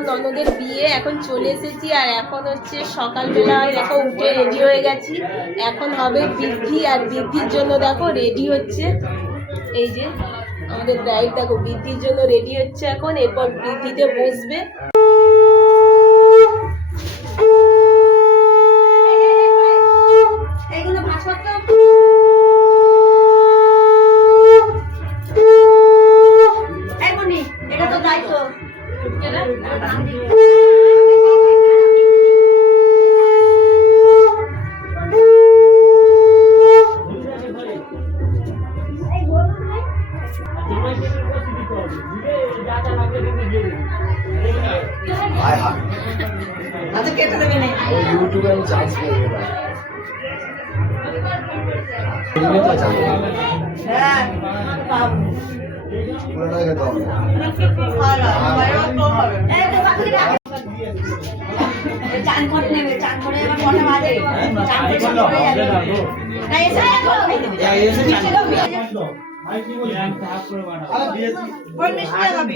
আমার ননদের বিয়ে, এখন চলে এসেছি। আর এখন হচ্ছে সকালবেলা দেখো উঠে রেডি হয়ে গেছি। এখন হবে বৃদ্ধি, আর বৃদ্ধির জন্য দেখো রেডি হচ্ছে। এই যে আমাদের ব্রাইড দেখো বৃদ্ধির জন্য রেডি হচ্ছে এখন, এরপর বৃদ্ধিতে বসবে। চান করে নেবে, চান করে এবার কটা বাজে? চান করে সব করে যাবে। না এসে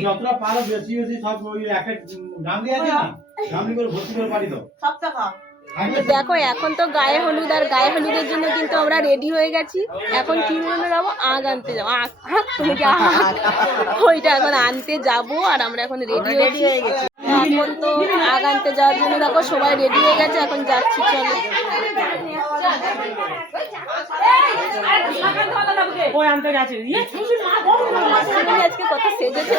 যতটা পারো বেশি বেশি সব ওই একটা গামলি আছে না, গামলি করে ভর্তি করে পারি তো সবটা খাও। দেখো এখন তো গায়ে হলুদ, আর গায়ে হলুদের জন্য কিন্তু আমরা রেডি হয়ে গেছি। এখন কি মনে যাবো, আগ আনতে যাবো। তুমি কি ওইটা এখন আনতে যাবো, আর আমরা এখন রেডি হয়ে গেছি। এখন তো আগ আনতে যাওয়ার জন্য দেখো সবাই রেডি হয়ে গেছে, এখন যাচ্ছি। চলো আজকে কত সেজেছে,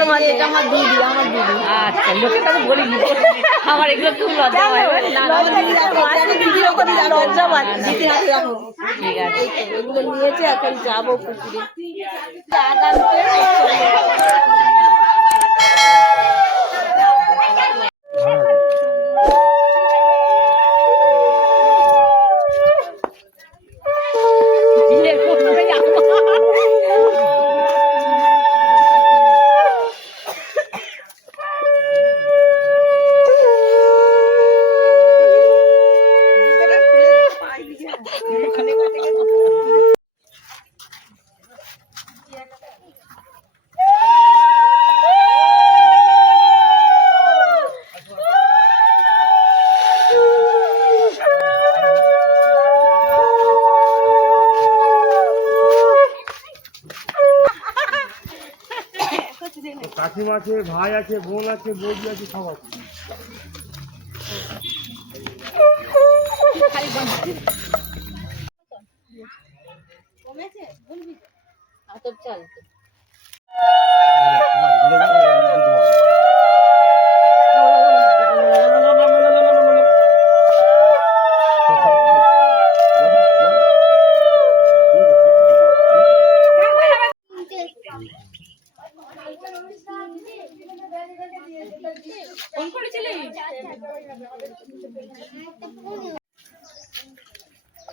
তোমার এটা আমার দিদি, আমার দিদি। আচ্ছা লোকের কাছে বলি আমার এগুলো খুব লজ্জা হয়, লজ্জা পাচ্ছি। ঠিক আছে, এগুলো নিয়েছে, এখন যাবো পুকুরে। কাকিমা আছে, ভাই আছে, বোন আছে, বৌদি আছে, সব আছে।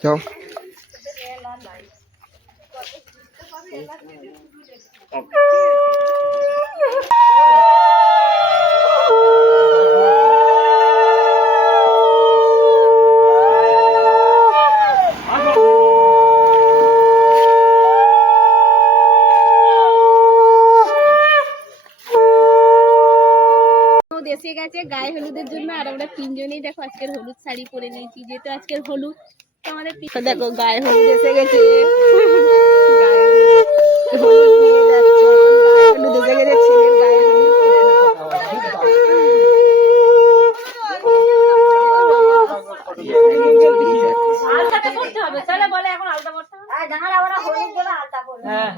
যাও এসে গেছে গায়ে হলুদের জন্য, আর আমরা তিনজনেই দেখো আজকের হলুদ শাড়ি পরে নিয়েছি, যেহেতু আজকের হলুদ। আমাদের দেখো গায়ে হলুদ এসে গেছে, হলুদ নিয়ে যাচ্ছে। এখন গায়ে হলুদ এসে গেছে, ছেলের গায়ে হলুদ। আলতাটা করতে হবে, চলো বলে এখন আলতা করতে হবে। হ্যাঁ জানালা ওরা হলুদ দেবে, আলতা করবে। হ্যাঁ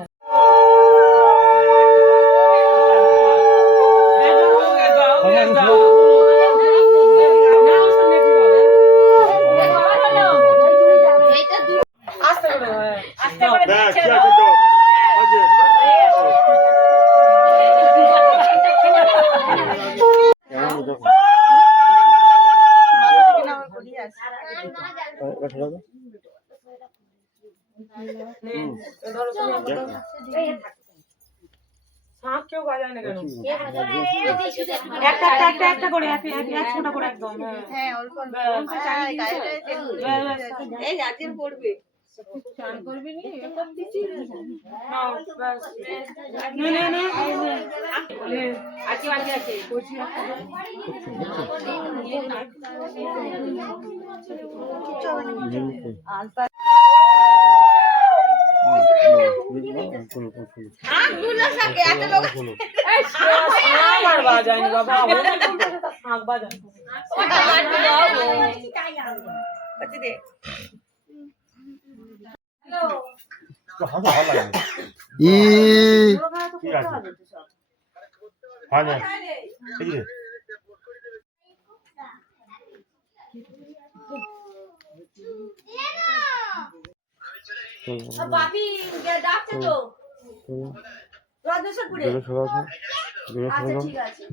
একটা করে একশোটা করে একদম। হ্যাঁ অল্প এই রাতের পড়বে। ঠিক আছে হয় না ঠিক আছে বাপি ডাকছে তো রাজেশ্বরপুরে। আচ্ছা ঠিক আছে।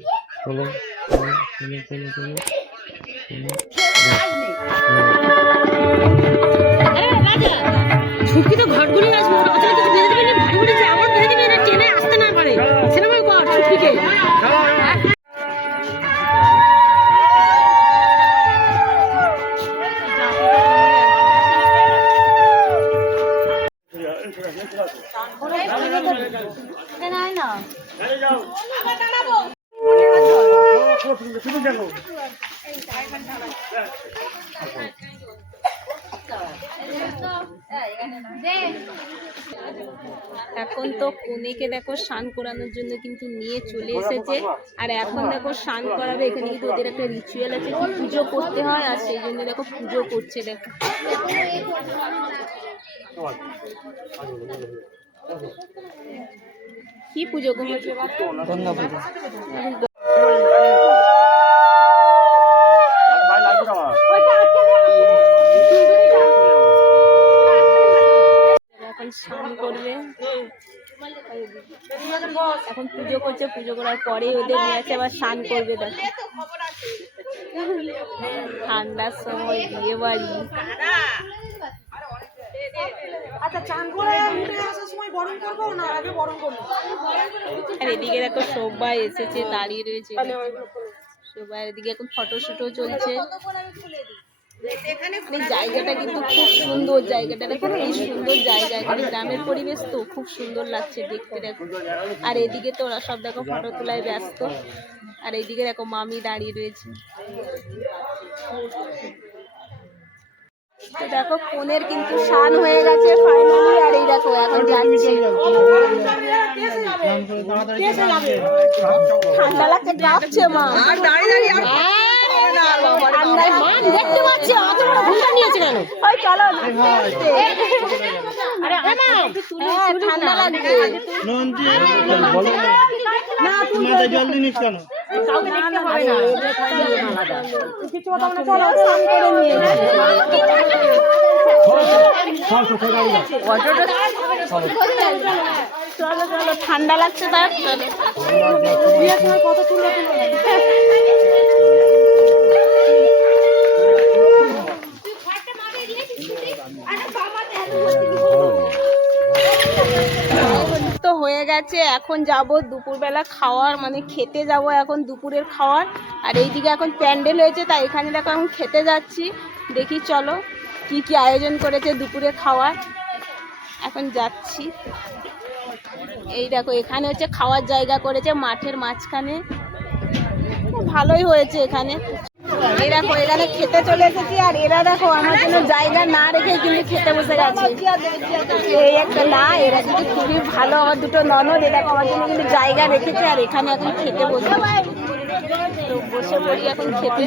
ঝুঁকি তো ঘটগুলি আসবে অচেনা কিছু বেঁধে দেবে ভারী উঠেছে আমার বেঁধে দেবে এরা টেনে আসতে না পারে সিনেমায় কর ঝুঁকিকে এখন তো কনেকে দেখো স্নান করানোর জন্য কিন্তু নিয়ে চলে এসেছে আর এখন দেখো স্নান করাবে এখানে কিন্তু ওদের একটা রিচুয়াল আছে কি পুজো করতে হয় আর সেই জন্য দেখো পুজো করছে দেখো কি পুজো করছে গঙ্গা পুজো এখন স্নান করবে এখন পুজো করছে পুজো করার পরে ওদের নিয়ে আছে আবার স্নান করবে দেখো ঠান্ডার সময় বিয়ে বাড়ি আর এদিকে দেখো সবাই এসেছে দাঁড়িয়ে রয়েছে সবাই এদিকে এখন ফটোশুটও চলছে জায়গাটা কিন্তু খুব সুন্দর জায়গাটা দেখো কি সুন্দর জায়গা এখানে গ্রামের পরিবেশ তো খুব সুন্দর লাগছে দেখতে দেখো আর এদিকে তো ওরা সব দেখো ফটো তোলায় ব্যস্ত আর এইদিকে দেখো মামি দাঁড়িয়ে রয়েছে তো দেখো ফোনের কিন্তু স্নান হয়ে গেছে ফাইনালি আর এই দেখো এখন যাচ্ছে ঠান্ডা লাগছে কাঁপছে মা দেখতে পাচ্ছি অত বড় ঘুমটা নিয়েছে কেন ওই চলো আরে ঠান্ডা লাগছে না তুমি জল দিনিস কেন কাউকে দেখতে হবে না কিছু কথা না চলো স্নান করে নিয়ে চলো চলো ঠান্ডা লাগছে তার কত সুন্দর তো হয়ে গেছে এখন যাব দুপুরবেলা খাওয়ার মানে খেতে যাব এখন দুপুরের খাওয়ার আর এইদিকে এখন প্যান্ডেল হয়েছে তাই এখানে দেখো এখন খেতে যাচ্ছি দেখি চলো কি কি আয়োজন করেছে দুপুরে খাওয়ার এখন যাচ্ছি এই দেখো এখানে হচ্ছে খাওয়ার জায়গা করেছে মাঠের মাঝখানে ভালোই হয়েছে এখানে এই দেখো এখানে খেতে চলে এসেছি আর এরা দেখো আমার জন্য জায়গা না রেখে কিন্তু খেতে বসে গেছে এই একটা না এরা কিন্তু খুবই ভালো আমার দুটো ননদ এরা আমার জন্য কিন্তু জায়গা রেখেছে আর এখানে এখন খেতে বসে তো বসে পড়ি এখন খেতে